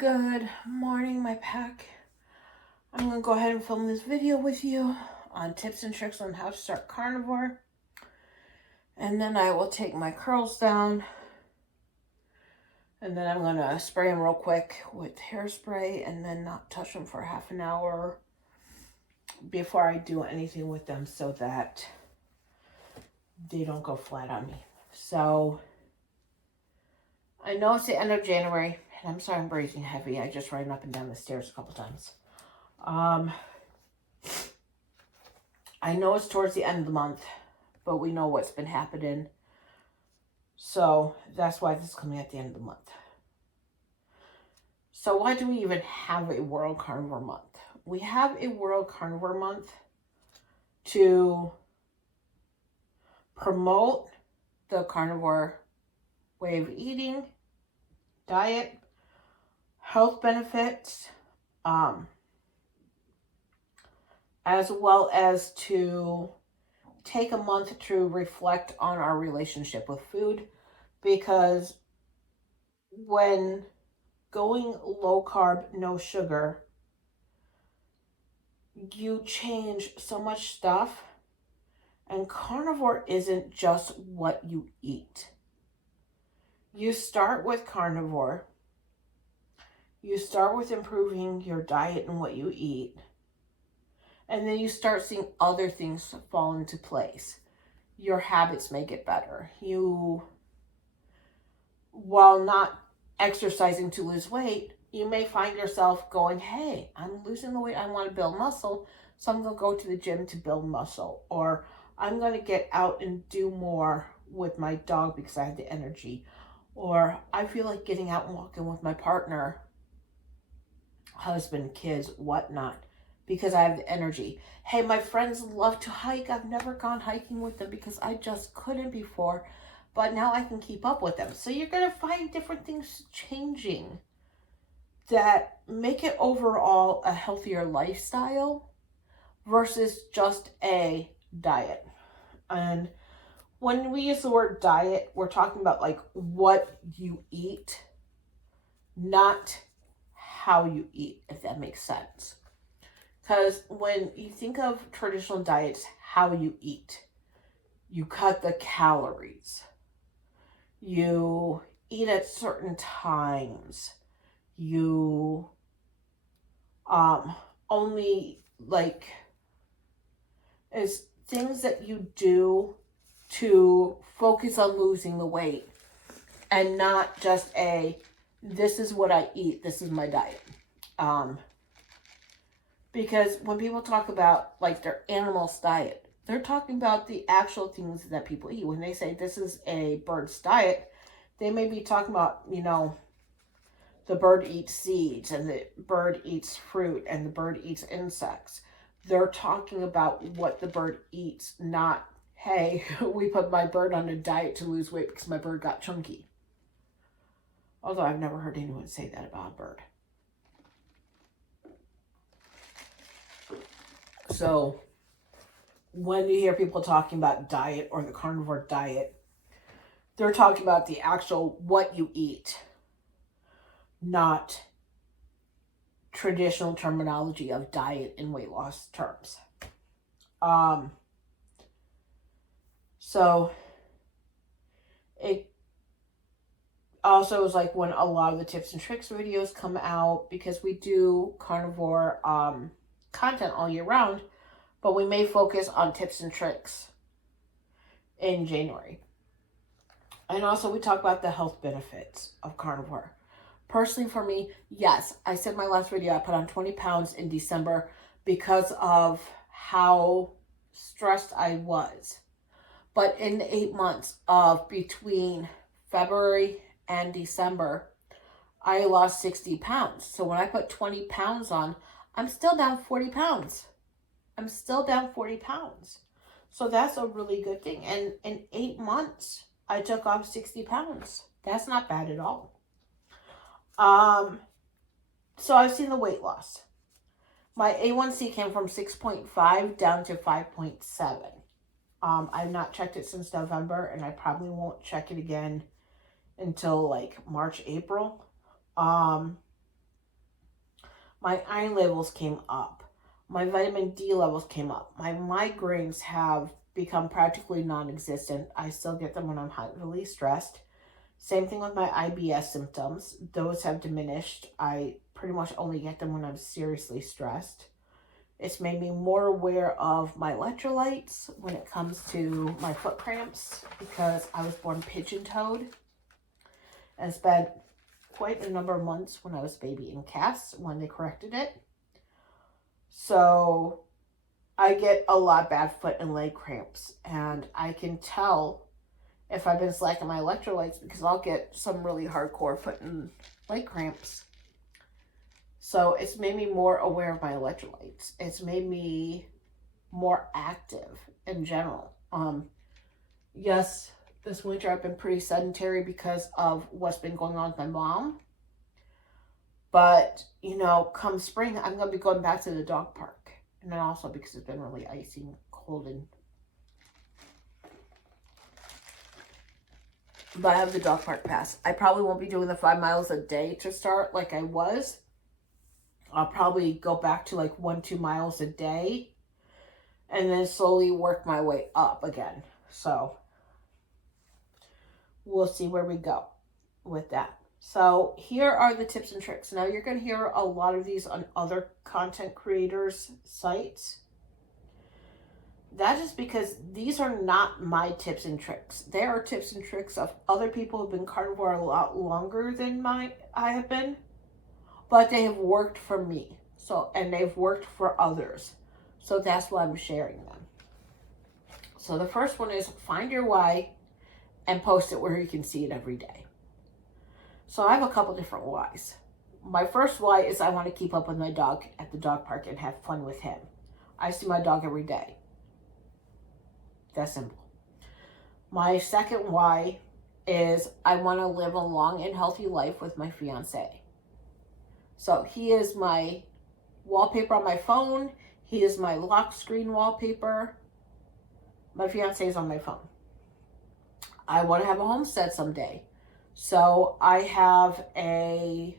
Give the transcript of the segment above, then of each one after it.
Good morning, my pack. I'm going to go ahead and film this video with you on tips and tricks on how to start carnivore. And then I will take my curls down. And then I'm going to spray them real quick with hairspray and then not touch them for half an hour before I do anything with them so that they don't go flat on me. So I know it's the end of January. And I'm sorry I'm breathing heavy. I just ran up and down the stairs a couple times. I know it's towards the end of the month, but we know what's been happening. So that's why this is coming at the end of the month. So why do we even have a World Carnivore Month? We have a World Carnivore Month to promote the carnivore way of eating, diet, health benefits, as well as to take a month to reflect on our relationship with food, because when going low carb, no sugar, you change so much stuff, and carnivore isn't just what you eat. You start with carnivore. You start with improving your diet and what you eat. And then you start seeing other things fall into place. Your habits may get better. You, while not exercising to lose weight, you may find yourself going, hey, I'm losing the weight. I want to build muscle. So I'm going to go to the gym to build muscle. Or I'm going to get out and do more with my dog because I have the energy. Or I feel like getting out and walking with my partner, husband, kids, whatnot, because I have the energy. Hey, my friends love to hike. I've never gone hiking with them because I just couldn't before, but now I can keep up with them. So you're going to find different things changing that make it overall a healthier lifestyle versus just a diet. And when we use the word diet, we're talking about like what you eat, not how you eat, if that makes sense. Because when you think of traditional diets, how you eat, you cut the calories, you eat at certain times, you only like is things that you do to focus on losing the weight and not just this is what I eat, this is my diet. Because when people talk about like their animal's diet, they're talking about the actual things that people eat. When they say this is a bird's diet, they may be talking about, the bird eats seeds and the bird eats fruit and the bird eats insects. They're talking about what the bird eats, not, hey, we put my bird on a diet to lose weight because my bird got chunky. Although I've never heard anyone say that about a bird. So when you hear people talking about diet or the carnivore diet, they're talking about the actual what you eat, not traditional terminology of diet in weight loss terms. So it also is like when a lot of the tips and tricks videos come out, because we do carnivore content all year round, but we may focus on tips and tricks in January. And also we talk about the health benefits of carnivore. Personally for me, yes, I said in my last video, I put on 20 pounds in December because of how stressed I was. But in the 8 months of between February and December, I lost 60 pounds. So when I put 20 pounds on, I'm still down 40 pounds. So that's a really good thing. And in 8 months, I took off 60 pounds. That's not bad at all. So I've seen the weight loss. My A1C came from 6.5 down to 5.7. I've not checked it since November, and I probably won't check it again until like March, April. My iron levels came up. My vitamin D levels came up. My migraines have become practically non-existent. I still get them when I'm highly stressed. Same thing with my IBS symptoms. Those have diminished. I pretty much only get them when I'm seriously stressed. It's made me more aware of my electrolytes when it comes to my foot cramps because I was born pigeon-toed and spent quite a number of months when I was a baby in casts when they corrected it. So I get a lot of bad foot and leg cramps, and I can tell if I've been slacking my electrolytes because I'll get some really hardcore foot and leg cramps. So it's made me more aware of my electrolytes. It's made me more active in general. Yes, this winter I've been pretty sedentary because of what's been going on with my mom. But, come spring, I'm going to be going back to the dog park. And then also because it's been really icy and cold. But I have the dog park pass. I probably won't be doing the 5 miles a day to start like I was. I'll probably go back to like 1-2 miles a day. And then slowly work my way up again. So we'll see where we go with that. So here are the tips and tricks. Now you're going to hear a lot of these on other content creators' sites. That is because these are not my tips and tricks. They are tips and tricks of other people who have been carnivore a lot longer than I have been. But they have worked for me. And they've worked for others. So that's why I'm sharing them. So the first one is find your why and post it where you can see it every day. So I have a couple different whys. My first why is I want to keep up with my dog at the dog park and have fun with him. I see my dog every day. That's simple. My second why is I want to live a long and healthy life with my fiance. So he is my wallpaper on my phone. He is my lock screen wallpaper. My fiance is on my phone. I want to have a homestead someday. So I have and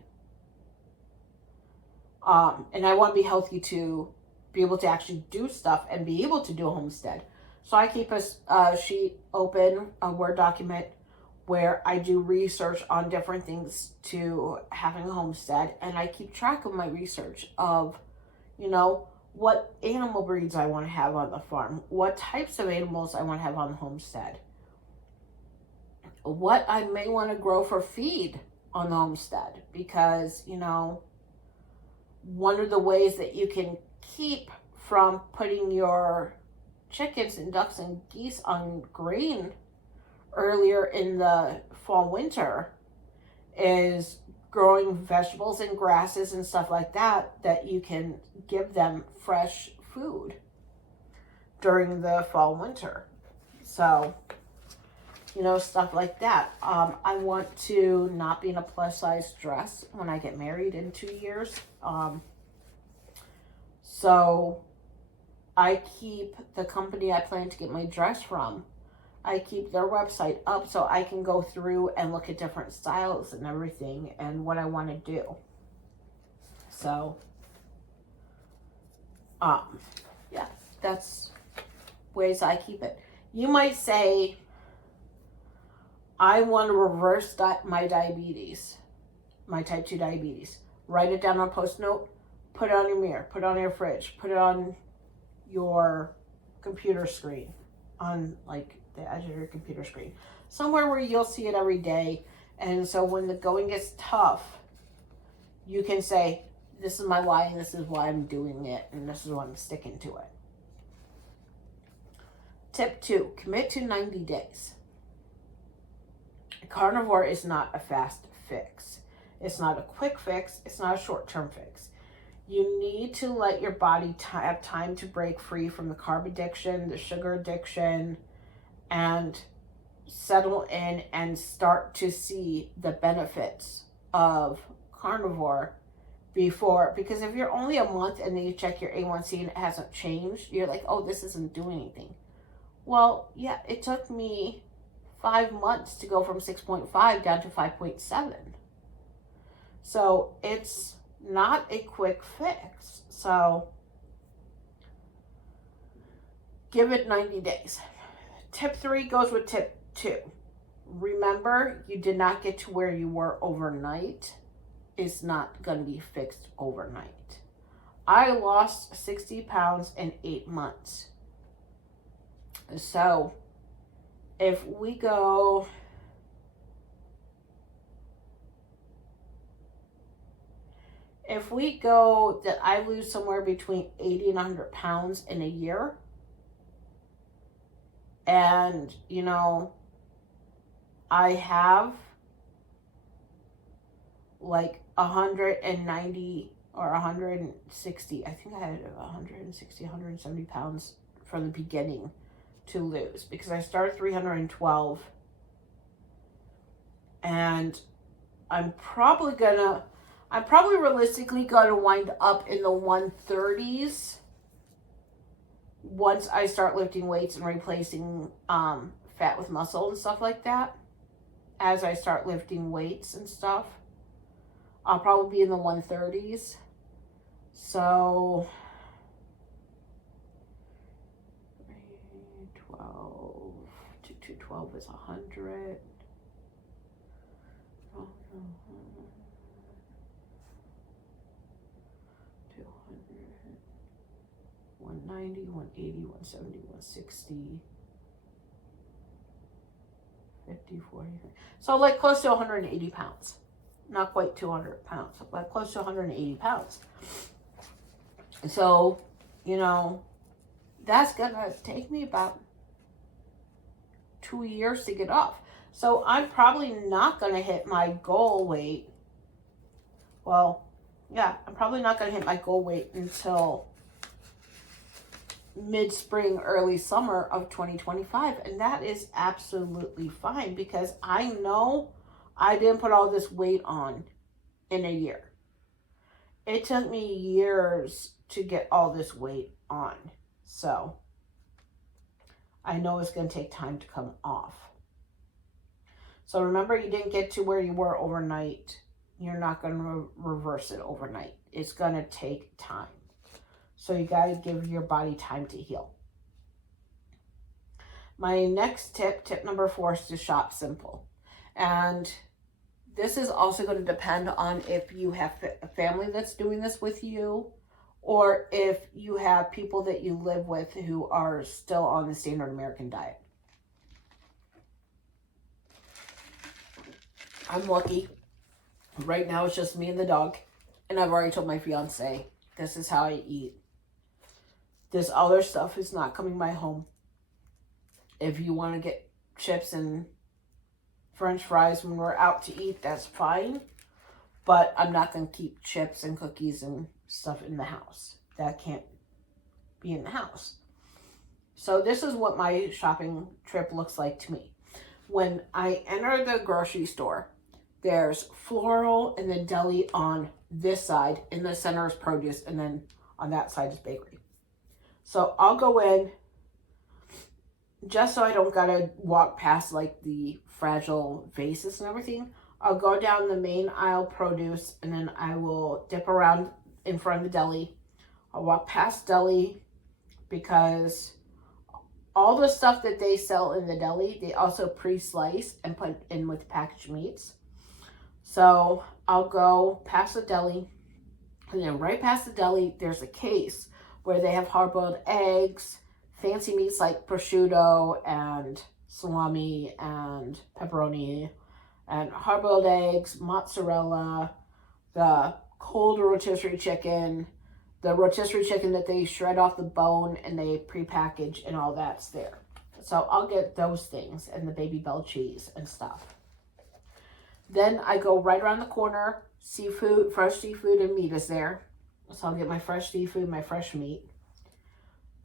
I want to be healthy to be able to actually do stuff and be able to do a homestead. So I keep a sheet open, a Word document, where I do research on different things to having a homestead. And I keep track of my research of, what animal breeds I want to have on the farm, what types of animals I want to have on the homestead, what I may want to grow for feed on the homestead. Because, one of the ways that you can keep from putting your chickens and ducks and geese on grain earlier in the fall winter is growing vegetables and grasses and stuff like that you can give them fresh food during the fall winter. So, stuff like that. I want to not be in a plus size dress when I get married in 2 years. So I keep the company I plan to get my dress from, I keep their website up so I can go through and look at different styles and everything and what I want to do. So, yeah, that's ways I keep it. You might say, I want to reverse my diabetes, my type 2 diabetes. Write it down on a post note, put it on your mirror, put it on your fridge, put it on your computer screen, on like the edge of your computer screen, somewhere where you'll see it every day. And so when the going gets tough, you can say, this is my why and this is why I'm doing it and this is why I'm sticking to it. Tip 2, commit to 90 days. Carnivore is not a fast fix. It's not a quick fix. It's not a short-term fix. You need to let your body have time to break free from the carb addiction, the sugar addiction, and settle in and start to see the benefits of carnivore before. Because if you're only a month and then you check your A1C and it hasn't changed, you're like, oh, this isn't doing anything. Well, yeah, it took me 5 months to go from 6.5 down to 5.7. So it's not a quick fix. So give it 90 days. Tip 3 goes with tip 2. Remember, you did not get to where you were overnight. It's not going to be fixed overnight. I lost 60 pounds in 8 months. So if we go that I lose somewhere between 80 and 100 pounds in a year, and, you know, I have like 190 or 160, I think I had 160, 170 pounds from the beginning to lose, because I started 312, and I'm probably realistically gonna wind up in the 130s once I start lifting weights and replacing fat with muscle and stuff like that. As I start lifting weights and stuff, I'll probably be in the 130s. So 12 to 212 is 100. 190, 180, 170, 160, 50, 40. So like close to 180 pounds. Not quite 200 pounds, but close to 180 pounds. So, you know, that's going to take me about 2 years to get off. So I'm probably not going to hit my goal weight. Well, yeah, I'm probably not going to hit my goal weight until mid-spring, early summer of 2025. And that is absolutely fine, because I know I didn't put all this weight on in a year. It took me years to get all this weight on. So I know it's going to take time to come off. So remember, you didn't get to where you were overnight. You're not going to reverse it overnight. It's going to take time. So you got to give your body time to heal. My next tip number 4, is to shop simple. And this is also going to depend on if you have a family that's doing this with you, or if you have people that you live with who are still on the standard American diet. I'm lucky. Right now it's just me and the dog. And I've already told my fiance, this is how I eat. This other stuff is not coming my home. If you want to get chips and French fries when we're out to eat, that's fine. But I'm not going to keep chips and cookies and stuff in the house. That can't be in the house. So this is what my shopping trip looks like to me. When I enter the grocery store, there's floral and then deli on this side. In the center is produce, and then on that side is bakery. So I'll go in, just so I don't gotta walk past like the fragile vases and everything. I'll go down the main aisle produce, and then I will dip around in front of the deli. I'll walk past deli, because all the stuff that they sell in the deli, they also pre-slice and put in with packaged meats. So I'll go past the deli, and then right past the deli, there's a case where they have hard-boiled eggs, fancy meats like prosciutto and salami and pepperoni, and hard-boiled eggs, mozzarella, the cold rotisserie chicken, the rotisserie chicken that they shred off the bone and they pre-package, and all that's there. So I'll get those things, and the Baby Bell cheese and stuff. Then I go right around the corner. Seafood, fresh seafood and meat is there. So I'll get my fresh seafood, my fresh meat.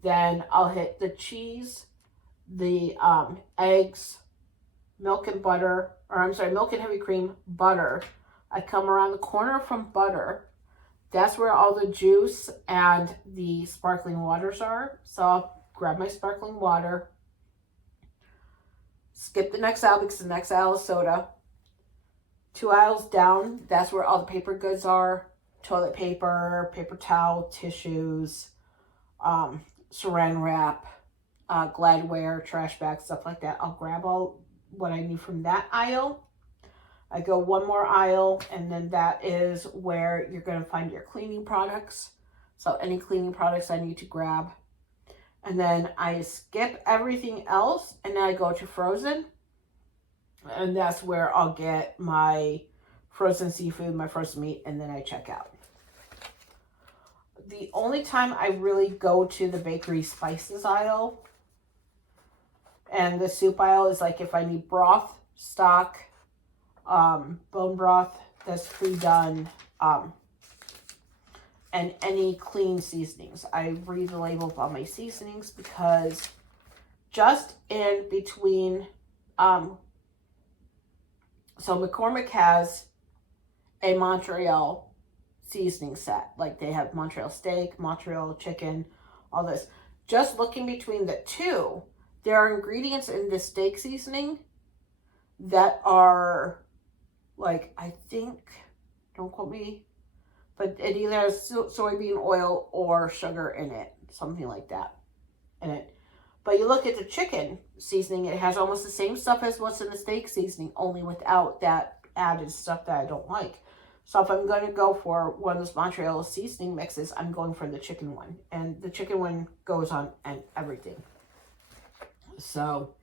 Then I'll hit the cheese, the eggs, milk and butter, milk and heavy cream, butter. I come around the corner from butter. That's where all the juice and the sparkling waters are. So I'll grab my sparkling water. Skip the next aisle, because the next aisle is soda. 2 aisles down, that's where all the paper goods are. toilet paper, paper towel, tissues, saran wrap, Gladware, trash bags, stuff like that. I'll grab all what I need from that aisle. I go one more aisle, and then that is where you're going to find your cleaning products. So any cleaning products I need to grab. And then I skip everything else, and then I go to frozen. And that's where I'll get my frozen seafood, my frozen meat, and then I check out. The only time I really go to the bakery spices aisle and the soup aisle is like if I need broth, stock, bone broth that's pre-done, and any clean seasonings. I read the label of all my seasonings because just in between, so McCormick has a Montreal seasoning set. Like they have Montreal steak, Montreal chicken, all this. Just looking between the two, there are ingredients in the steak seasoning that are like, I think, don't quote me, but it either has soybean oil or sugar in it, something like that in it. But you look at the chicken seasoning, it has almost the same stuff as what's in the steak seasoning, only without that added stuff that I don't like. So if I'm going to go for one of those Montreal seasoning mixes, I'm going for the chicken one. And the chicken one goes on and everything. So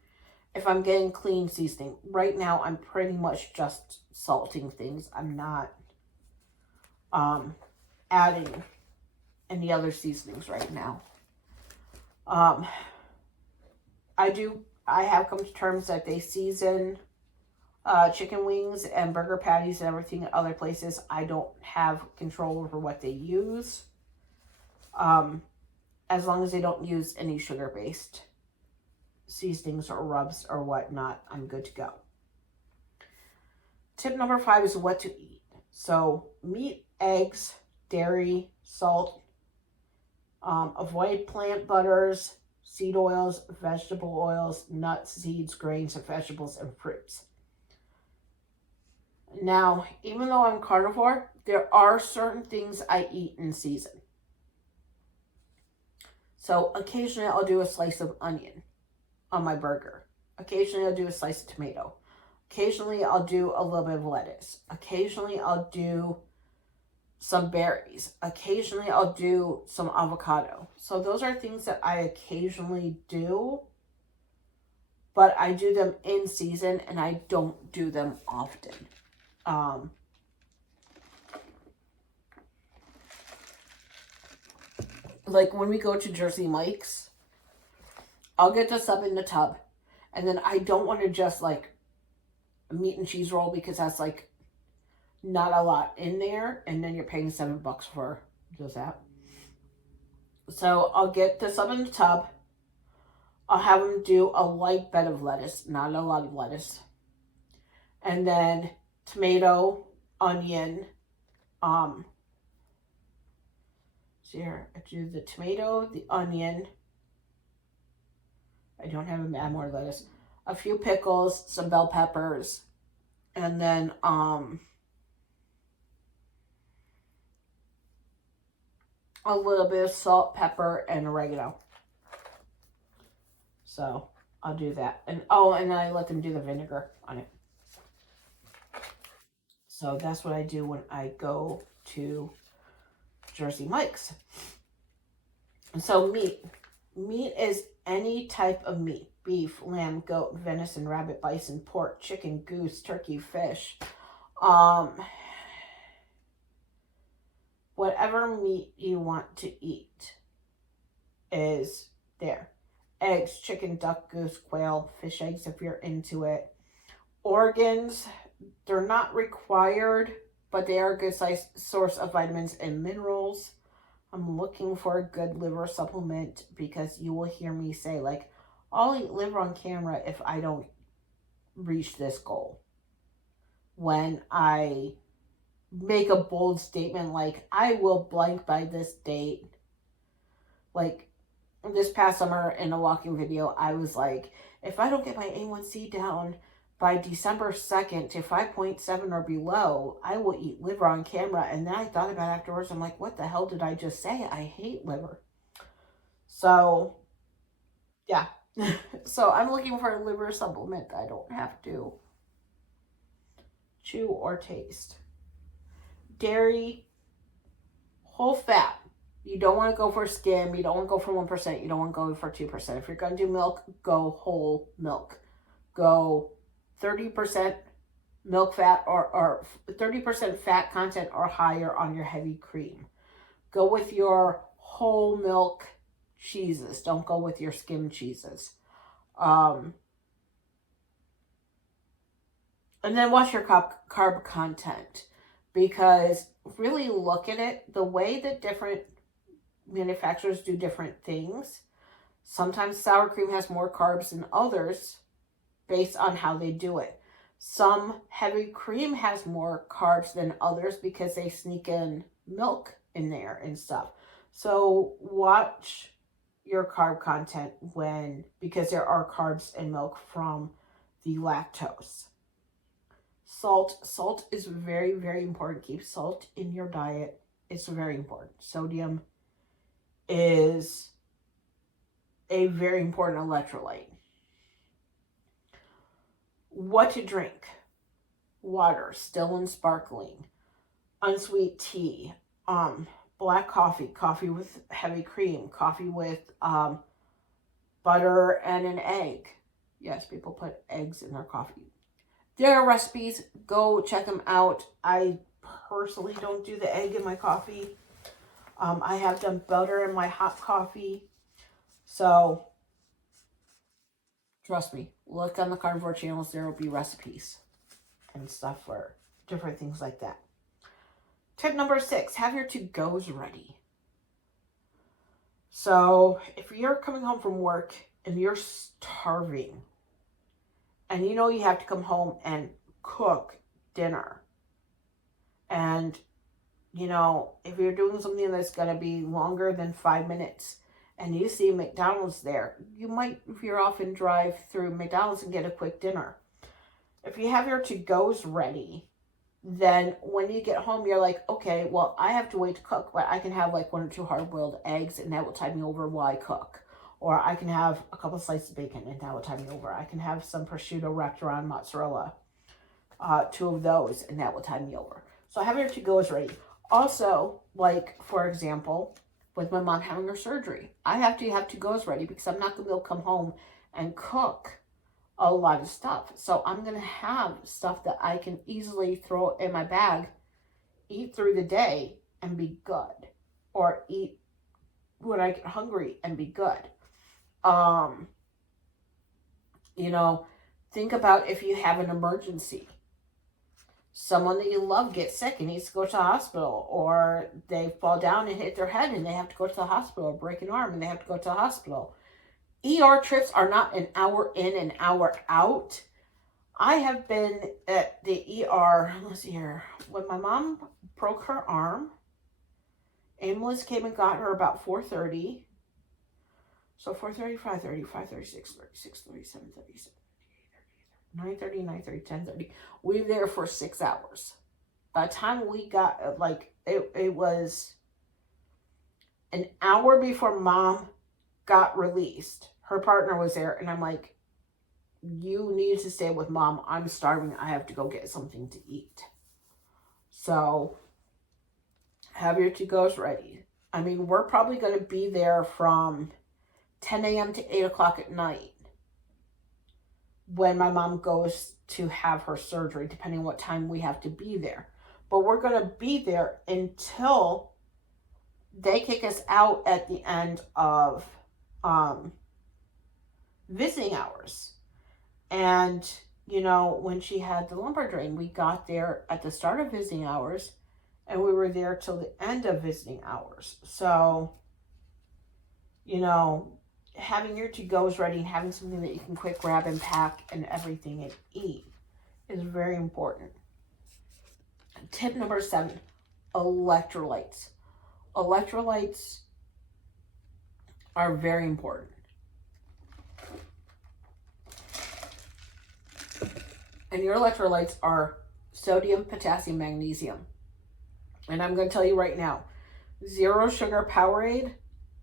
if I'm getting clean seasoning, right now I'm pretty much just salting things. I'm not adding any other seasonings right now. I have come to terms that they season chicken wings and burger patties and everything at other places. I don't have control over what they use. As long as they don't use any sugar-based seasonings or rubs or whatnot, I'm good to go. Tip number 5 is what to eat. So meat, eggs, dairy, salt, avoid plant butters, seed oils, vegetable oils, nuts, seeds, grains, and vegetables, and fruits. Now, even though I'm carnivore, there are certain things I eat in season. So occasionally I'll do a slice of onion on my burger. Occasionally I'll do a slice of tomato. Occasionally I'll do a little bit of lettuce. Occasionally I'll do some berries. Occasionally I'll do some avocado. So those are things that I occasionally do, but I do them in season and I don't do them often. Like when we go to Jersey Mike's, I'll get the sub in the tub, and then I don't want to just like a meat and cheese roll because that's like not a lot in there, and then you're paying $7 for just that. So I'll get the sub in the tub. I'll have them do a light bed of lettuce, not a lot of lettuce, and then tomato, onion. So here I do the tomato, the onion. I don't have them add more lettuce. A few pickles, some bell peppers, and then a little bit of salt, pepper, and oregano. So I'll do that. And and then I let them do the vinegar on it. So that's what I do when I go to Jersey Mike's. So meat. Meat is any type of meat. Beef, lamb, goat, venison, rabbit, bison, pork, chicken, goose, turkey, fish. Whatever meat you want to eat is there. Eggs, chicken, duck, goose, quail, fish eggs if you're into it. Organs, they're not required, but they are a good source of vitamins and minerals. I'm looking for a good liver supplement because you will hear me say, like, I'll eat liver on camera if I don't reach this goal. When I make a bold statement like, I will blank by this date. Like, this past summer in a walking video, I was like, if I don't get my A1C down by December 2nd to 5.7 or below, I will eat liver on camera. And then I thought about it afterwards. I'm like, what the hell did I just say? I hate liver. So, yeah. So I'm looking for a liver supplement I don't have to chew or taste. Dairy, whole fat. You don't want to go for skim. You don't want to go for 1%. You don't want to go for 2%. If you're going to do milk, go whole milk. Go 30% milk fat or 30% fat content or higher on your heavy cream. Go with your whole milk cheeses. Don't go with your skim cheeses. And then watch your carb content, because really look at it, the way that different manufacturers do different things. Sometimes sour cream has more carbs than others based on how they do it. Some heavy cream has more carbs than others because they sneak in milk in there and stuff. So watch your carb content because there are carbs in milk from the lactose. Salt is very, very important. Keep salt in your diet. It's very important. Sodium is a very important electrolyte. What to drink? Water, still and sparkling, unsweet tea, black coffee, coffee with heavy cream, coffee with butter and an egg. Yes, people put eggs in their coffee. There are recipes. Go check them out. I personally don't do the egg in my coffee. I have done butter in my hot coffee. So, trust me, look on the Carnivore channels. There will be recipes and stuff for different things like that. Tip number 6, have your to-goes ready. So, if you're coming home from work and you're starving, and you know you have to come home and cook dinner, and you know, if you're doing something that's going to be longer than 5 minutes and you see McDonald's there, you might veer off and drive through McDonald's and get a quick dinner. If you have your to-goes ready, then when you get home, you're like, okay, well, I have to wait to cook, but I can have like 1 or 2 hard-boiled eggs and that will tide me over while I cook. Or I can have a couple slices of bacon and that will tide me over. I can have some prosciutto wrapped around mozzarella, 2 of those, and that will tide me over. So have your to-goes ready. Also, like, for example, with my mom having her surgery, I have to goes ready because I'm not going to be able to come home and cook a lot of stuff. So I'm going to have stuff that I can easily throw in my bag, eat through the day, and be good. Or eat when I get hungry and be good. You know, think about if you have an emergency. Someone that you love gets sick and needs to go to the hospital, or they fall down and hit their head and they have to go to the hospital, or break an arm and they have to go to the hospital. ER trips are not an hour in and hour out. I have been at the ER, let's see here, when my mom broke her arm, ambulance came and got her about 4:30. So 4:30, 5:30, 5:30, 6:30, 6:30, 7:30, 9:30, 9:30, 10:30. We were there for 6 hours. By the time we got, it was an hour before mom got released. Her partner was there, and I'm like, you need to stay with mom. I'm starving. I have to go get something to eat. So, have your to-goes ready. I mean, we're probably going to be there from 10 a.m. to 8 o'clock at night when my mom goes to have her surgery, depending on what time we have to be there. But we're going to be there until they kick us out at the end of visiting hours. And, you know, when she had the lumbar drain, we got there at the start of visiting hours, and we were there till the end of visiting hours. So, you know, having your to-goes ready and having something that you can quick grab and pack and everything and eat is very important. Tip number 7, electrolytes. Electrolytes are very important. And your electrolytes are sodium, potassium, magnesium. And I'm going to tell you right now, zero sugar Powerade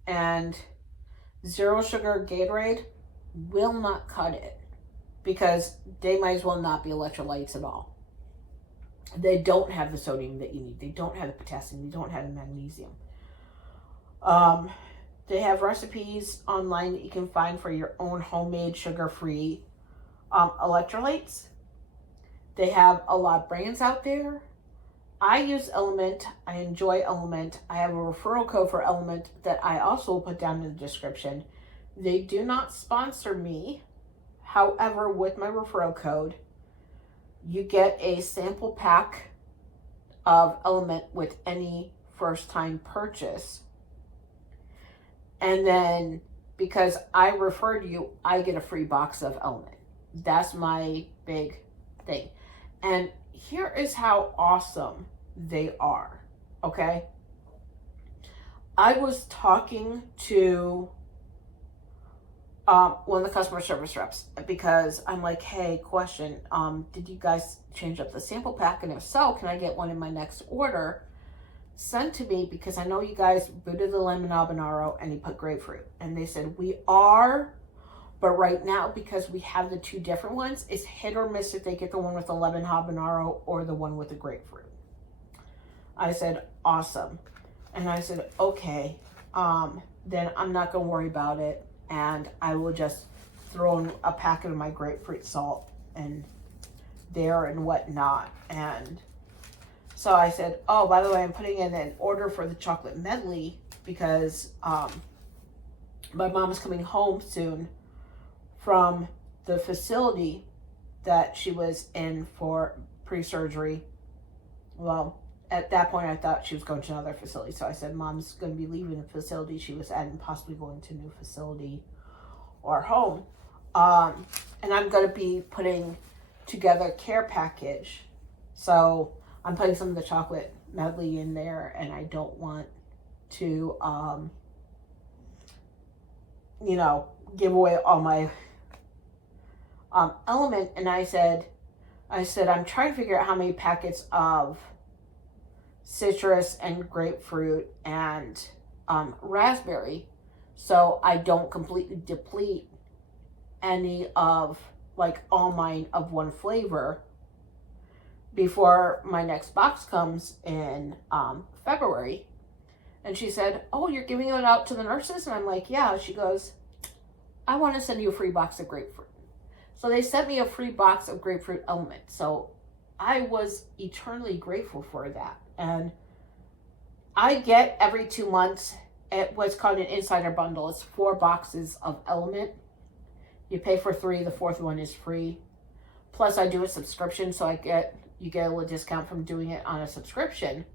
and zero sugar Gatorade will not cut it, because they might as well not be electrolytes at all. They don't have the sodium that you need. They don't have the potassium. They don't have the magnesium. They have recipes online that you can find for your own homemade sugar-free electrolytes. They have a lot of brands out there. I use Element. I enjoy Element. I have a referral code for Element that I also will put down in the description. They do not sponsor me. However, with my referral code, you get a sample pack of Element with any first-time purchase. And then, because I referred you, I get a free box of Element. That's my big thing. And here is how awesome they are, okay? I was talking to one of the customer service reps, because I'm like, hey, question, did you guys change up the sample pack? And if so, can I get one in my next order sent to me? Because I know you guys booted the lemon habanero and you put grapefruit. And they said, we are, but right now, because we have the two different ones, it's hit or miss if they get the one with the lemon habanero or the one with the grapefruit. I said, awesome. And I said, okay, then I'm not going to worry about it. And I will just throw in a packet of my grapefruit salt and there and whatnot. And so I said, oh, by the way, I'm putting in an order for the chocolate medley, because my mom is coming home soon from the facility that she was in for pre-surgery. Well, at that point, I thought she was going to another facility. So I said, Mom's going to be leaving the facility she was at and possibly going to a new facility or home. And I'm going to be putting together a care package. So I'm putting some of the chocolate medley in there, and I don't want to, give away all my Element. And I said, I'm trying to figure out how many packets of citrus and grapefruit and raspberry, so I don't completely deplete any of, like, all mine of one flavor before my next box comes in February. And she said, oh, you're giving it out to the nurses? And I'm like, yeah. She goes, I want to send you a free box of grapefruit. So they sent me a free box of grapefruit Element. So I was eternally grateful for that. And I get every 2 months at what's called an insider bundle. It's 4 boxes of Element. You pay for 3. The 4th one is free. Plus, I do a subscription, so you get a little discount from doing it on a subscription.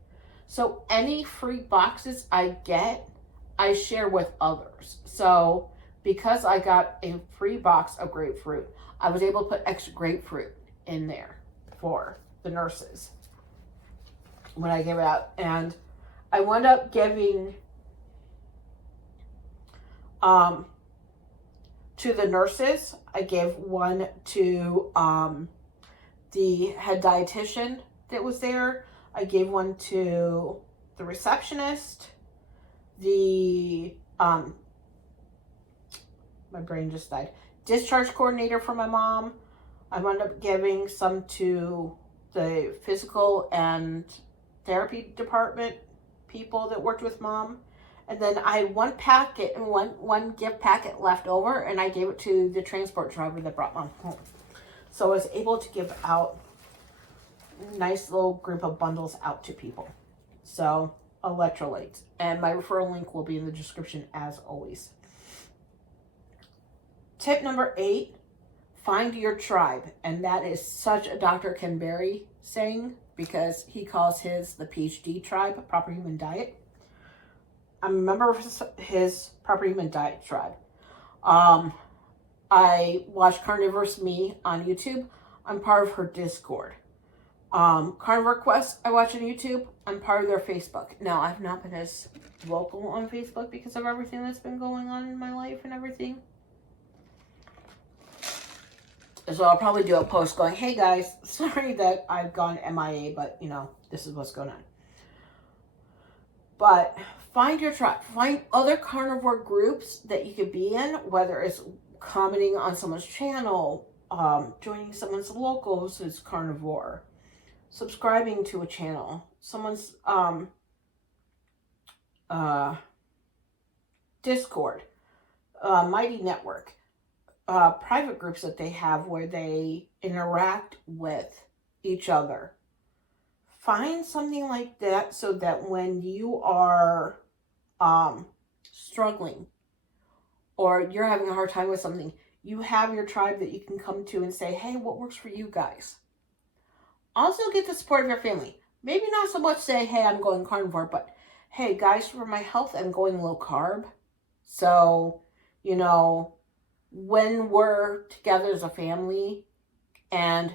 So any free boxes I get, I share with others. So because I got a free box of grapefruit, I was able to put extra grapefruit in there for the nurses when I gave it out. And I wound up giving to the nurses. I gave one to the head dietitian that was there. I gave one to the receptionist, the my brain just died, discharge coordinator for my mom. I wound up giving some to the physical and therapy department people that worked with mom. And then I had one packet and one gift packet left over, and I gave it to the transport driver that brought mom home. So I was able to give out a nice little group of bundles out to people. So electrolytes. And my referral link will be in the description as always. Tip number 8, find your tribe. And that is such a Dr. Ken Berry saying, because he calls his the PhD tribe, Proper Human Diet. I'm a member of his Proper Human Diet tribe. I watch Carnivore Me on YouTube. I'm part of her Discord. Carnivore Quest I watch on YouTube. I'm part of their Facebook. Now, I've not been as vocal on Facebook because of everything that's been going on in my life and everything. So I'll probably do a post going, hey guys, sorry that I've gone MIA, but you know, this is what's going on. But find your tribe. Find other carnivore groups that you could be in, whether it's commenting on someone's channel, joining someone's locals who's carnivore, subscribing to a channel, someone's Discord, Mighty Network, private groups that they have where they interact with each other. Find something like that so that when you are struggling or you're having a hard time with something, you have your tribe that you can come to and say, hey, what works for you guys? Also get the support of your family. Maybe not so much say, hey, I'm going carnivore, but hey, guys, for my health, I'm going low carb. So, you know, when we're together as a family and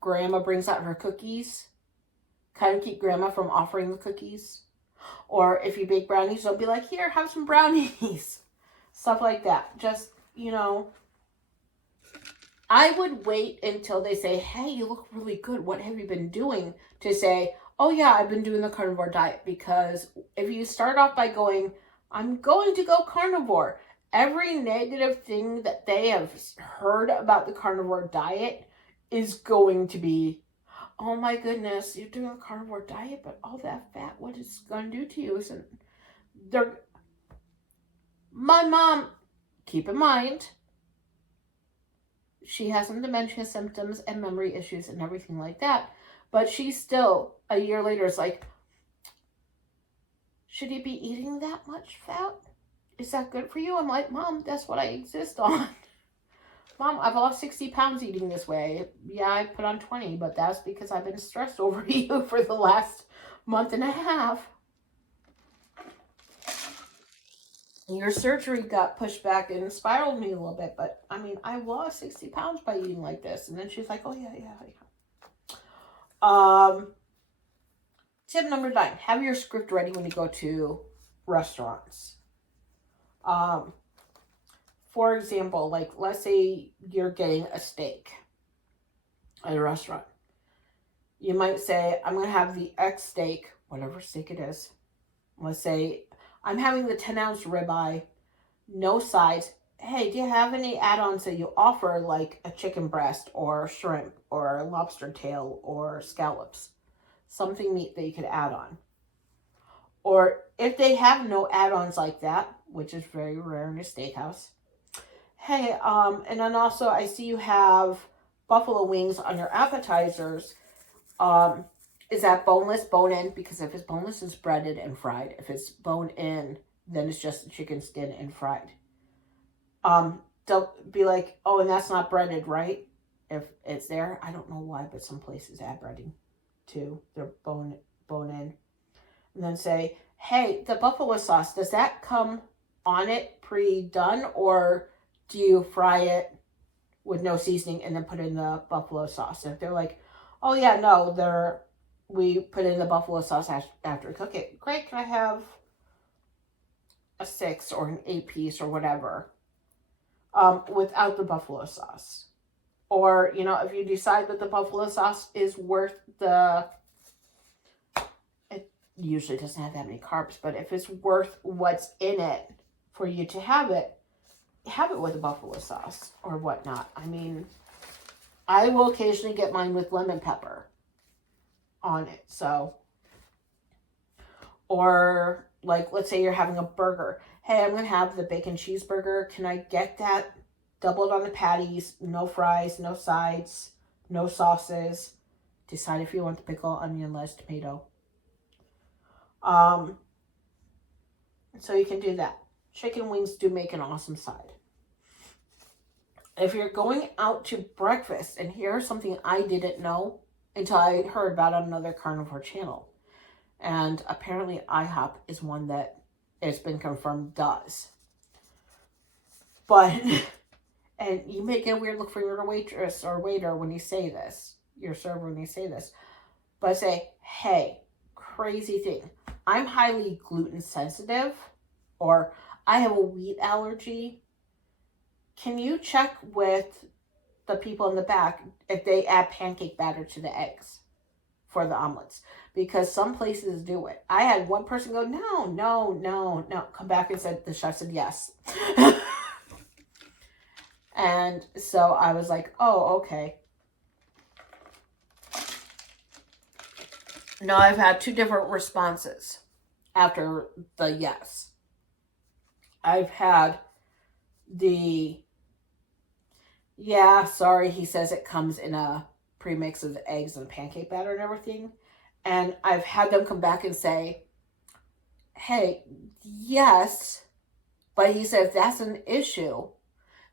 grandma brings out her cookies, kind of keep grandma from offering the cookies. Or if you bake brownies, don't be like, here, have some brownies. Stuff like that. Just, you know, I would wait until they say, hey, you look really good. What have you been doing? To say, oh yeah, I've been doing the carnivore diet. Because if you start off by going, I'm going to go carnivore, every negative thing that they have heard about the carnivore diet is going to be, oh my goodness, you're doing a carnivore diet, but all that fat, what it's going to do to you isn't... My mom, keep in mind, she has some dementia symptoms and memory issues and everything like that, but she still, a year later, is like, should you be eating that much fat? Is that good for you? I'm like, Mom, that's what I exist on. Mom, I've lost 60 pounds eating this way. Yeah, I put on 20, but that's because I've been stressed over you for the last month and a half. Your surgery got pushed back and spiraled me a little bit, but I mean, I lost 60 pounds by eating like this. And then she's like, oh, yeah. Tip number 9, have your script ready when you go to restaurants. For example, like, let's say you're getting a steak at a restaurant. You might say, I'm going to have the X steak, whatever steak it is. Let's say I'm having the 10-ounce ribeye, no sides. Hey, do you have any add-ons that you offer, like a chicken breast or shrimp or a lobster tail or scallops? Something meat that you could add on. Or if they have no add-ons like that, which is very rare in a steakhouse, hey, and then also I see you have buffalo wings on your appetizers. Is that boneless, bone-in? Because if it's boneless, it's breaded and fried. If it's bone-in, then it's just chicken skin and fried. They'll be like, oh, and that's not breaded, right? If it's there, I don't know why, but some places add breading too. They're bone-in. And then say, hey, the buffalo sauce, does that come on it pre-done, or do you fry it with no seasoning and then put in the buffalo sauce? And if they're like, oh yeah, no, we put in the buffalo sauce after we cook it. Great, can I have a 6 or an 8-piece or whatever without the buffalo sauce? Or, you know, if you decide that the buffalo sauce is worth it usually doesn't have that many carbs, but if it's worth what's in it for you to have it with a buffalo sauce or whatnot. I mean, I will occasionally get mine with lemon pepper on it. So, or like, let's say you're having a burger. Hey, I'm going to have the bacon cheeseburger. Can I get that doubled on the patties? No fries, no sides, no sauces. Decide if you want the pickle, onion, lettuce, tomato. So you can do that. Chicken wings do make an awesome side. If you're going out to breakfast, and here's something I didn't know until I heard about on another carnivore channel. And apparently IHOP is one that it's been confirmed does. But, and you may get a weird look from your waitress or waiter when you say this, your server when you say this. But say, hey, crazy thing. I'm highly gluten sensitive, or I have a wheat allergy. Can you check with the people in the back if they add pancake batter to the eggs for the omelets, because some places do it. I had one person go, no, no, no, no. Come back and said, the chef said yes. And so I was like, oh, okay. Now I've had two different responses after the yes. I've had the, yeah, sorry, he says it comes in a premix of eggs and pancake batter and everything. And I've had them come back and say, hey, yes, but he said if that's an issue,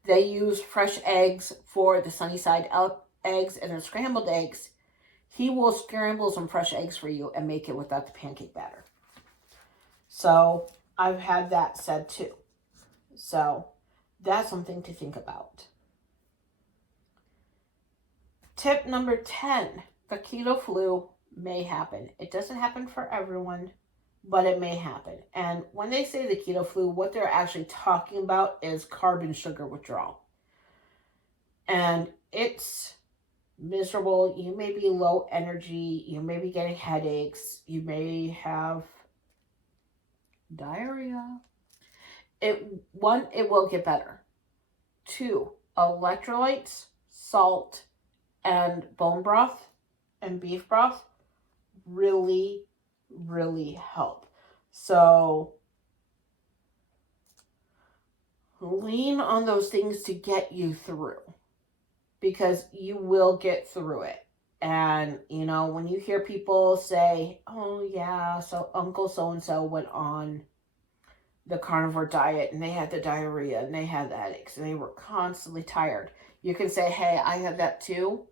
they use fresh eggs for the sunny side up eggs and then scrambled eggs. He will scramble some fresh eggs for you and make it without the pancake batter. So I've had that said too. So that's something to think about. Tip number 10, the keto flu may happen. It doesn't happen for everyone, but it may happen. And when they say the keto flu, what they're actually talking about is carb and sugar withdrawal. And it's miserable. You may be low energy. You may be getting headaches. You may have diarrhea. It will get better. 2, electrolytes, salt, and bone broth and beef broth really, really help. So lean on those things to get you through, because you will get through it. And, you know, when you hear people say, oh yeah, so Uncle so-and-so went on the carnivore diet and they had the diarrhea and they had the headaches and they were constantly tired. You can say, hey, I had that too.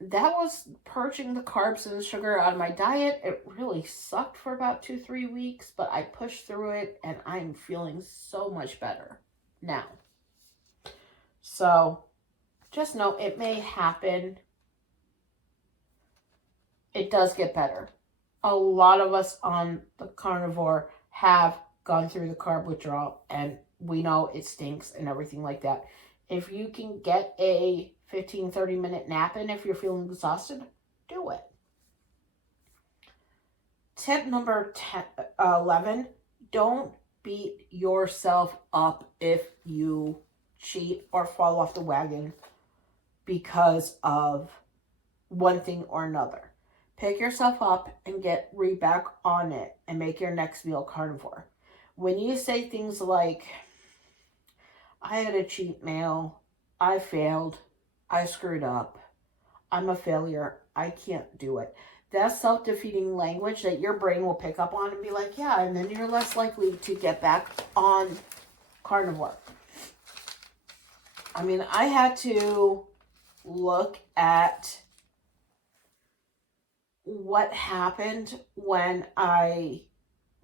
That was purging the carbs and the sugar out of my diet. It really sucked for about 2-3 weeks, but I pushed through it and I'm feeling so much better now. So just know it may happen. It does get better. A lot of us on the carnivore have gone through the carb withdrawal and we know it stinks and everything like that. If you can get a 15-30 minute nap in if you're feeling exhausted, do it. Tip number 11, don't beat yourself up if you cheat or fall off the wagon because of one thing or another. Pick yourself up and get back on it and make your next meal carnivore. When you say things like, I had a cheat meal, I failed, I screwed up, I'm a failure, I can't do it. That's self-defeating language that your brain will pick up on and be like, yeah, and then you're less likely to get back on carnivore. I mean, I had to look at what happened when I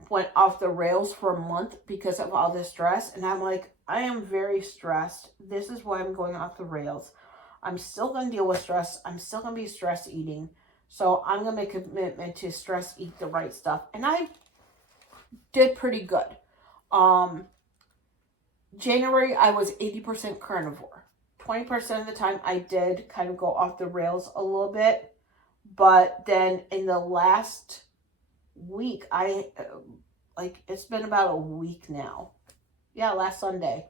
went off the rails for a month because of all this stress. And I'm like, I am very stressed. This is why I'm going off the rails. I'm still going to deal with stress. I'm still going to be stress eating. So I'm going to make a commitment to stress eat the right stuff. And I did pretty good. January, I was 80% carnivore. 20% of the time, I did kind of go off the rails a little bit. But then in the last week, it's been about a week now. Yeah, last Sunday,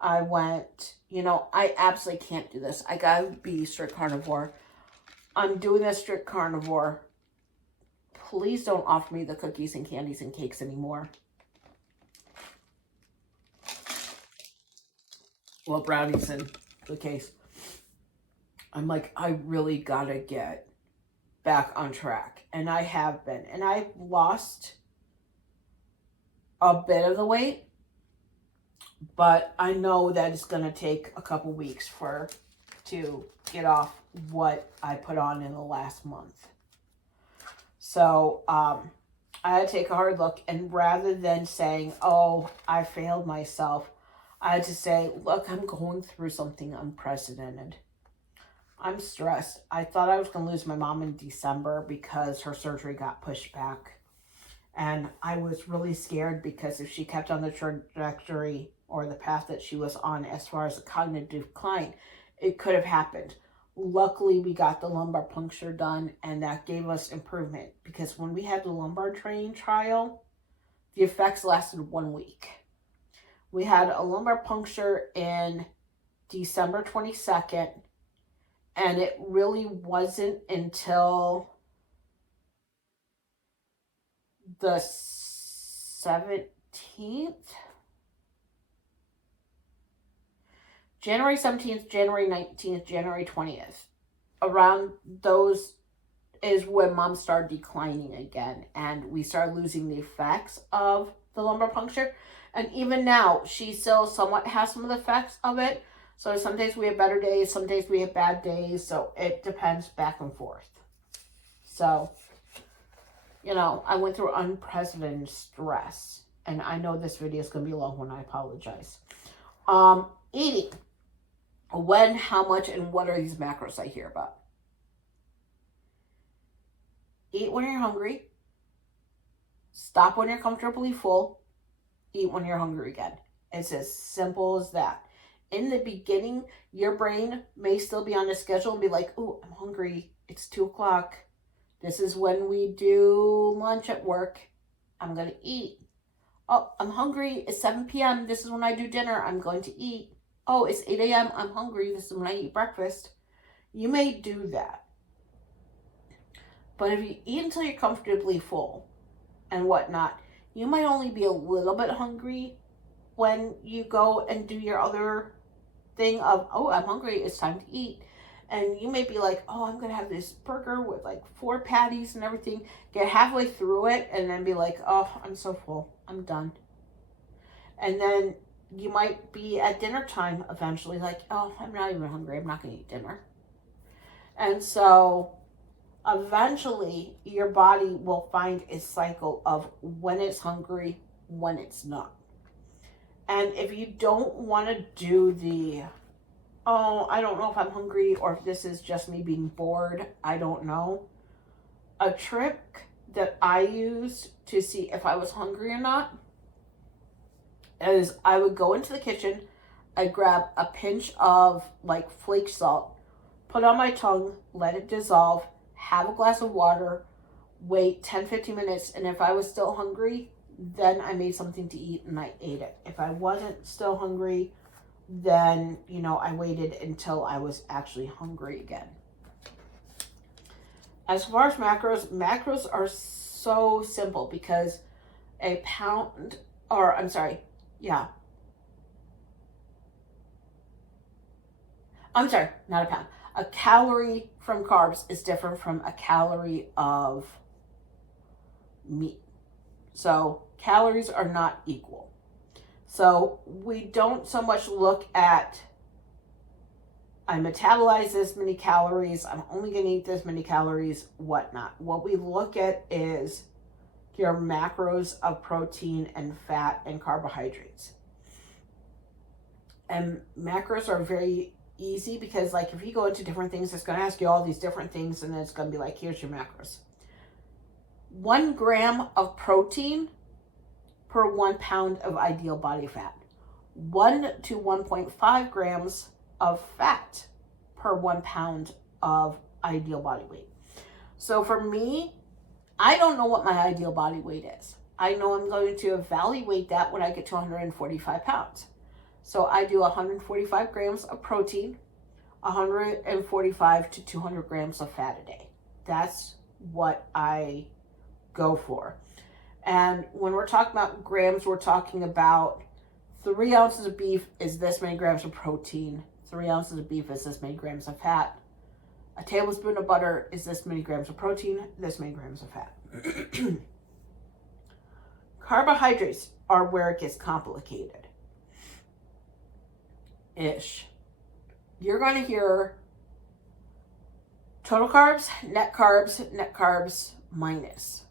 I went, I absolutely can't do this. I gotta be strict carnivore. I'm doing a strict carnivore. Please don't offer me the cookies and candies and cakes anymore. Well, brownies in the case. I'm like, I really gotta get back on track. And I have been. And I've lost a bit of the weight. But I know that it's going to take a couple weeks to get off what I put on in the last month. So I had to take a hard look. And rather than saying, oh, I failed myself, I had to say, look, I'm going through something unprecedented. I'm stressed. I thought I was going to lose my mom in December because her surgery got pushed back. And I was really scared because if she kept on the trajectory or the path that she was on as far as a cognitive decline, it could have happened. Luckily, we got the lumbar puncture done, and that gave us improvement, because when we had the lumbar training trial, the effects lasted 1 week. We had a lumbar puncture in December 22nd, and it really wasn't until the 17th, January 17th, January 19th, January 20th. Around those is when Mom started declining again, and we started losing the effects of the lumbar puncture. And even now, she still somewhat has some of the effects of it. So some days we have better days, some days we have bad days. So it depends back and forth. So, you know, I went through unprecedented stress. And I know this video is going to be a long one. I apologize. Eating. When, how much, and what are these macros I hear about? Eat when you're hungry. Stop when you're comfortably full. Eat when you're hungry again. It's as simple as that. In the beginning, your brain may still be on a schedule and be like, oh, I'm hungry. It's 2 o'clock. This is when we do lunch at work. I'm going to eat. Oh, I'm hungry. It's 7 p.m. This is when I do dinner. I'm going to eat. Oh, it's 8 a.m. I'm hungry. This is when I eat breakfast. You may do that. But if you eat until you're comfortably full and whatnot, you might only be a little bit hungry when you go and do your other thing of, oh, I'm hungry. It's time to eat. And you may be like, oh, I'm going to have this burger with like 4 patties and everything. Get halfway through it and then be like, oh, I'm so full. I'm done. And then you might be at dinner time eventually like, oh, I'm not even hungry. I'm not going to eat dinner. And so eventually your body will find a cycle of when it's hungry, when it's not. And if you don't want to do the, oh, I don't know if I'm hungry or if this is just me being bored, I don't know. A trick that I used to see if I was hungry or not is I would go into the kitchen, I'd grab a pinch of like flake salt, put it on my tongue, let it dissolve, have a glass of water, wait 10-15 minutes, and if I was still hungry, then I made something to eat and I ate it. If I wasn't still hungry, then, you know, I waited until I was actually hungry again. As far as macros are so simple because not a pound. A calorie from carbs is different from a calorie of meat. So calories are not equal. So we don't so much look at, I metabolize this many calories, I'm only going to eat this many calories, whatnot. What we look at is your macros of protein and fat and carbohydrates. And macros are very easy because, like, if you go into different things, it's going to ask you all these different things, and then it's going to be like, here's your macros. 1 gram of protein per 1 pound of ideal body fat. 1 to 1.5 grams of fat per 1 pound of ideal body weight. So for me, I don't know what my ideal body weight is. I know I'm going to evaluate that when I get to 145 pounds. So I do 145 grams of protein, 145 to 200 grams of fat a day. That's what I go for. And when we're talking about grams, we're talking about 3 ounces of beef is this many grams of protein. 3 ounces of beef is this many grams of fat. A tablespoon of butter is this many grams of protein, this many grams of fat. Carbohydrates are where it gets complicated. You're going to hear total carbs, net carbs minus.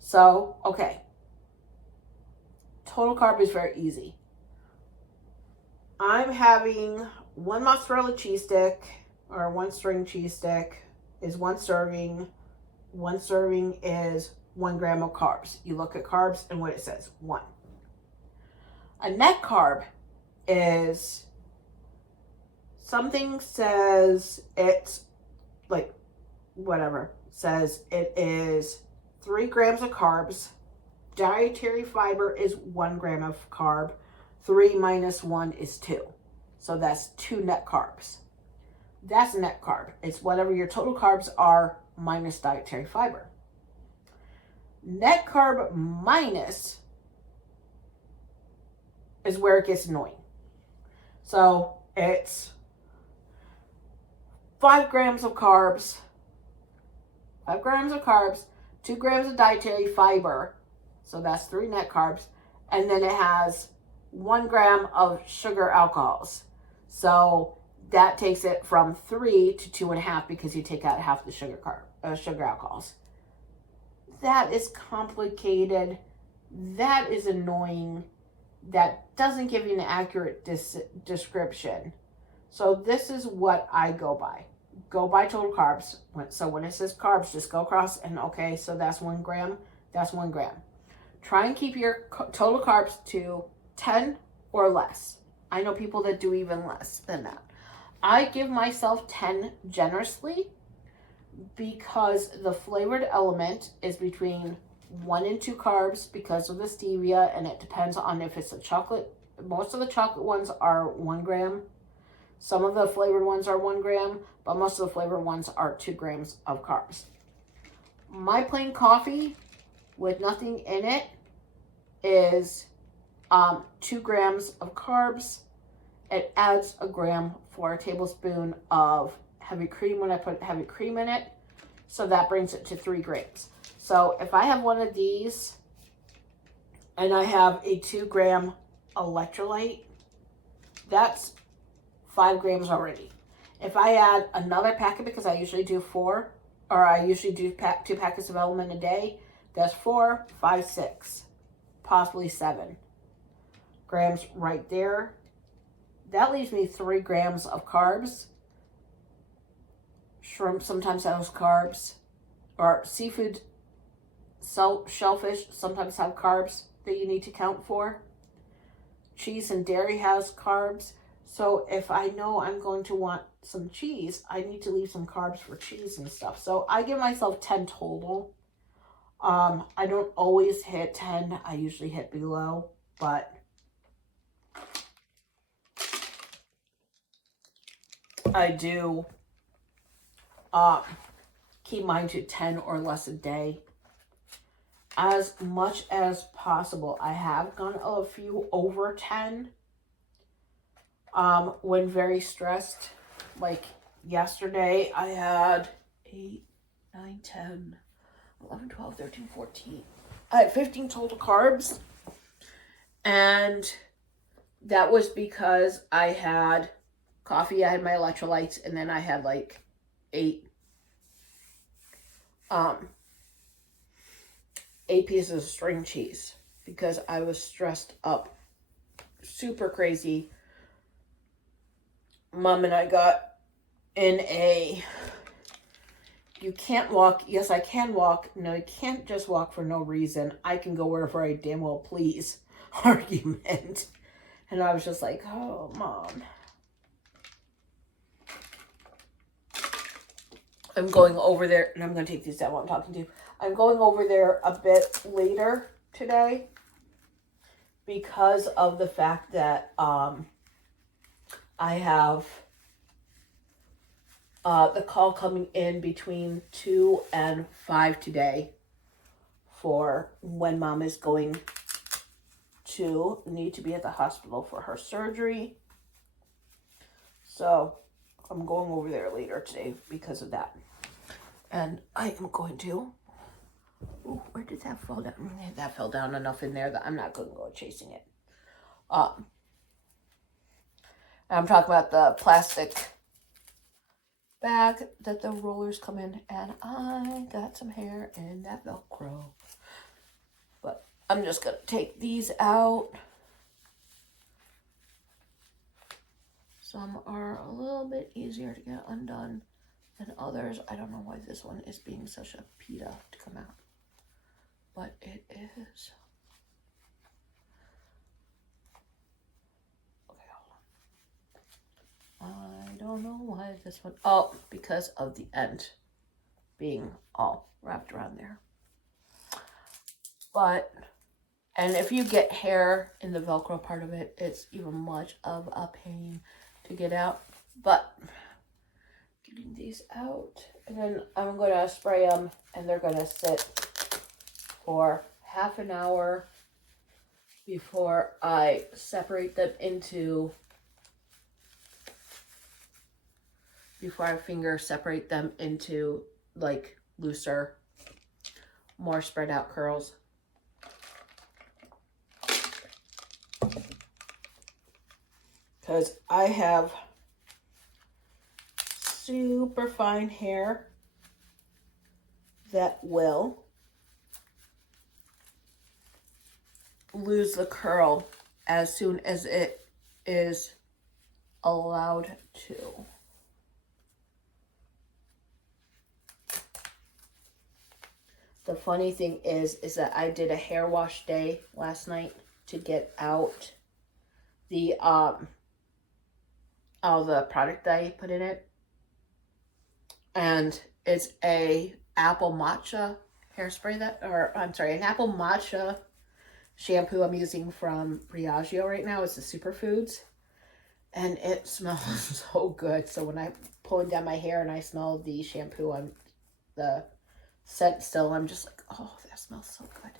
So, okay. Total carb is very easy. I'm having 1 mozzarella cheese stick or 1 string cheese stick is 1 serving. 1 serving is 1 gram of carbs. You look at carbs and what it says, 1. A net carb is something says it's like, whatever, says it is 3 grams of carbs. Dietary fiber is 1 gram of carb. 3 minus 1 is 2. So that's 2 net carbs. That's net carb. It's whatever your total carbs are minus dietary fiber. Net carb minus is where it gets annoying. So it's 5 grams of carbs, 5 grams of carbs, 2 grams of dietary fiber. So that's 3 net carbs. And then it has 1 gram of sugar alcohols. So that takes it from 3 to 2.5 because you take out half the sugar alcohols. That is complicated. That is annoying. That doesn't give you an accurate description. So this is what I go by. Go by total carbs. So when it says carbs, just go across and okay, so that's 1 gram. That's 1 gram. Try and keep your total carbs to 10 or less. I know people that do even less than that. I give myself 10 generously because the flavored element is between 1 and 2 carbs because of the stevia, and it depends on if it's a chocolate. Most of the chocolate ones are 1 gram. Some of the flavored ones are 1 gram, but most of the flavored ones are 2 grams of carbs. My plain coffee with nothing in it is 2 grams of carbs. It adds 1 gram for a tablespoon of heavy cream when I put heavy cream in it. So that brings it to 3 grams. So if I have one of these and I have a 2 gram electrolyte, that's 5 grams already. If I add another packet, because I usually do 4, or I usually do 2 packets of Element a day, that's 4, 5, 6, possibly 7 grams right there. That leaves me 3 grams of carbs. Shrimp sometimes has carbs, or seafood, shellfish sometimes have carbs that you need to count for. Cheese and dairy has carbs. So if I know I'm going to want some cheese, I need to leave some carbs for cheese and stuff. So I give myself 10 total. I don't always hit 10. I usually hit below, but I do keep mine to 10 or less a day as much as possible. I have gone a few over 10 when very stressed. Like yesterday I had 8, 9, 10, 11, 12, 13, 14. I had 15 total carbs, and that was because I had coffee, I had my electrolytes, and then I had like 8 pieces of string cheese because I was stressed up super crazy. Mom and I got in a you can't walk, yes I can walk, no you can't just walk for no reason, I can go wherever I damn well please argument. And I was just like, oh Mom, I'm going over there, and I'm going to take these down while I'm talking to you. I'm going over there a bit later today because of the fact that I have the call coming in between 2 and 5 today for when Mom is going to need to be at the hospital for her surgery. So I'm going over there later today because of that. And I am going to... Ooh, where did that fall down? That fell down enough in there that I'm not going to go chasing it. I'm talking about the plastic bag that the rollers come in. And I got some hair in that Velcro. But I'm just going to take these out. Some are a little bit easier to get undone than others. I don't know why this one is being such a pita to come out, but it is. Okay, hold on. I don't don't know why this one. Oh, because of the end being all wrapped around there. But, and if you get hair in the Velcro part of it, it's even much of a pain to get out. But getting these out, and then I'm going to spray them, and they're going to sit for half an hour before I separate them into, before I finger separate them into like looser, more spread out curls. Because I have super fine hair that will lose the curl as soon as it is allowed to. The funny thing is that I did a hair wash day last night to get out the all the product that I put in it, and it's a apple matcha hairspray an apple matcha shampoo I'm using from Briagio right now. It's the Superfoods, and it smells so good. So when I'm pulling down my hair and I smell the shampoo on the scent still, I'm just like, oh, that smells so good.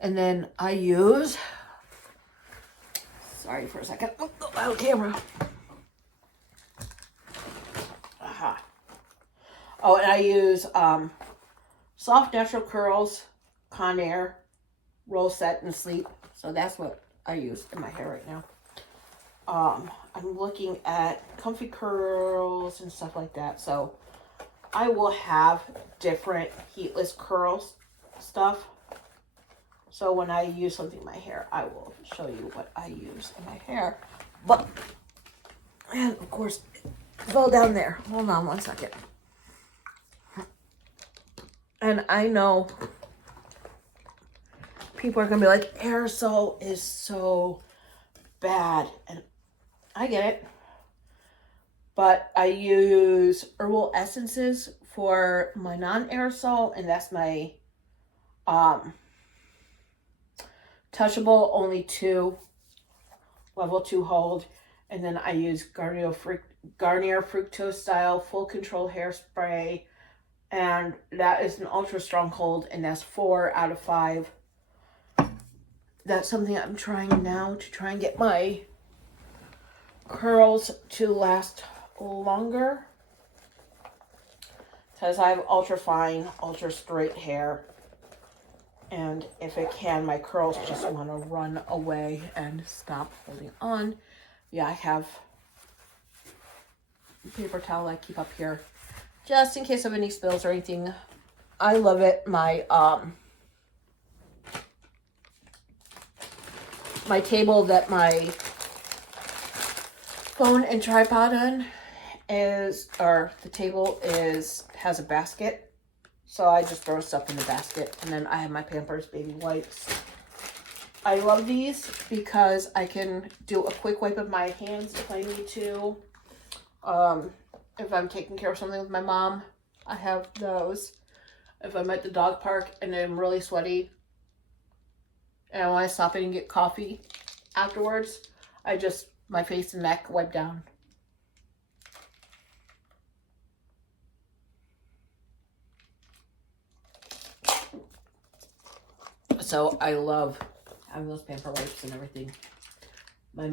And then I use, sorry for a second, oh, out of camera. Aha. Oh, and I use Soft Natural Curls, Conair, Roll Set and Sleep. So that's what I use in my hair right now. I'm looking at Comfy Curls and stuff like that. So I will have different heatless curls stuff. So when I use something in my hair, I will show you what I use in my hair. But, and of course, it fell down there. Hold on one second. And I know people are going to be like, aerosol is so bad. And I get it. But I use herbal essences for my non-aerosol, and that's my touchable, only 2, level 2 hold. And then I use Garnier Fructose Style Full Control Hairspray, and that is an ultra strong hold, and that's 4 out of 5. That's something I'm trying now to try and get my curls to last longer, because I have ultra fine, ultra straight hair, and if it can, my curls just want to run away and stop holding on. Yeah, I have paper towel I keep up here just in case of any spills or anything. I love it. My my table that my phone and tripod on has a basket. So I just throw stuff in the basket, and then I have my Pampers baby wipes. I love these because I can do a quick wipe of my hands if I need to. If I'm taking care of something with my mom, I have those. If I'm at the dog park and I'm really sweaty and I want to stop in and get coffee afterwards, I just, my face and neck wipe down. So I love having those pamper wipes and everything. My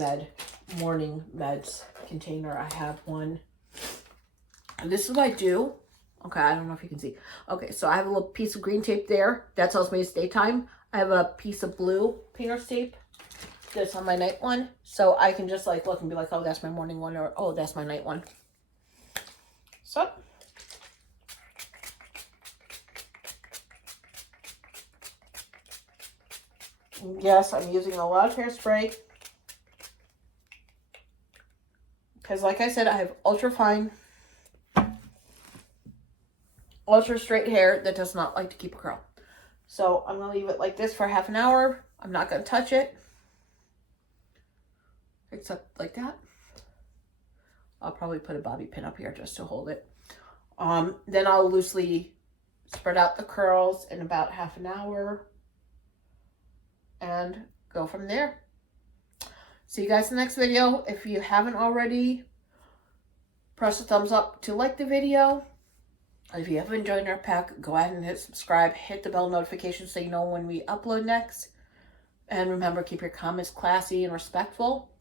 morning meds container, I have one. And this is what I do. Okay, I don't know if you can see. Okay, so I have a little piece of green tape there. That tells me it's daytime. I have a piece of blue painter's tape that's on my night one. So I can just like look and be like, oh, that's my morning one, or oh, that's my night one. So. Yes, I'm using a lot of hairspray. Because like I said, I have ultra fine, ultra straight hair that does not like to keep a curl. So I'm going to leave it like this for half an hour. I'm not going to touch it. Except like that. I'll probably put a bobby pin up here just to hold it. Then I'll loosely spread out the curls in about half an hour and go from there. See you guys in the next video. If you haven't already, press the thumbs up to like the video. If you haven't joined our pack, go ahead and hit subscribe. Hit the bell notification so you know when we upload next. And remember, keep your comments classy and respectful.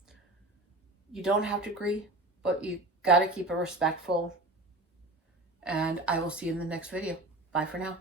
You don't have to agree, but you got to keep it respectful. And I will see you in the next video. Bye for now.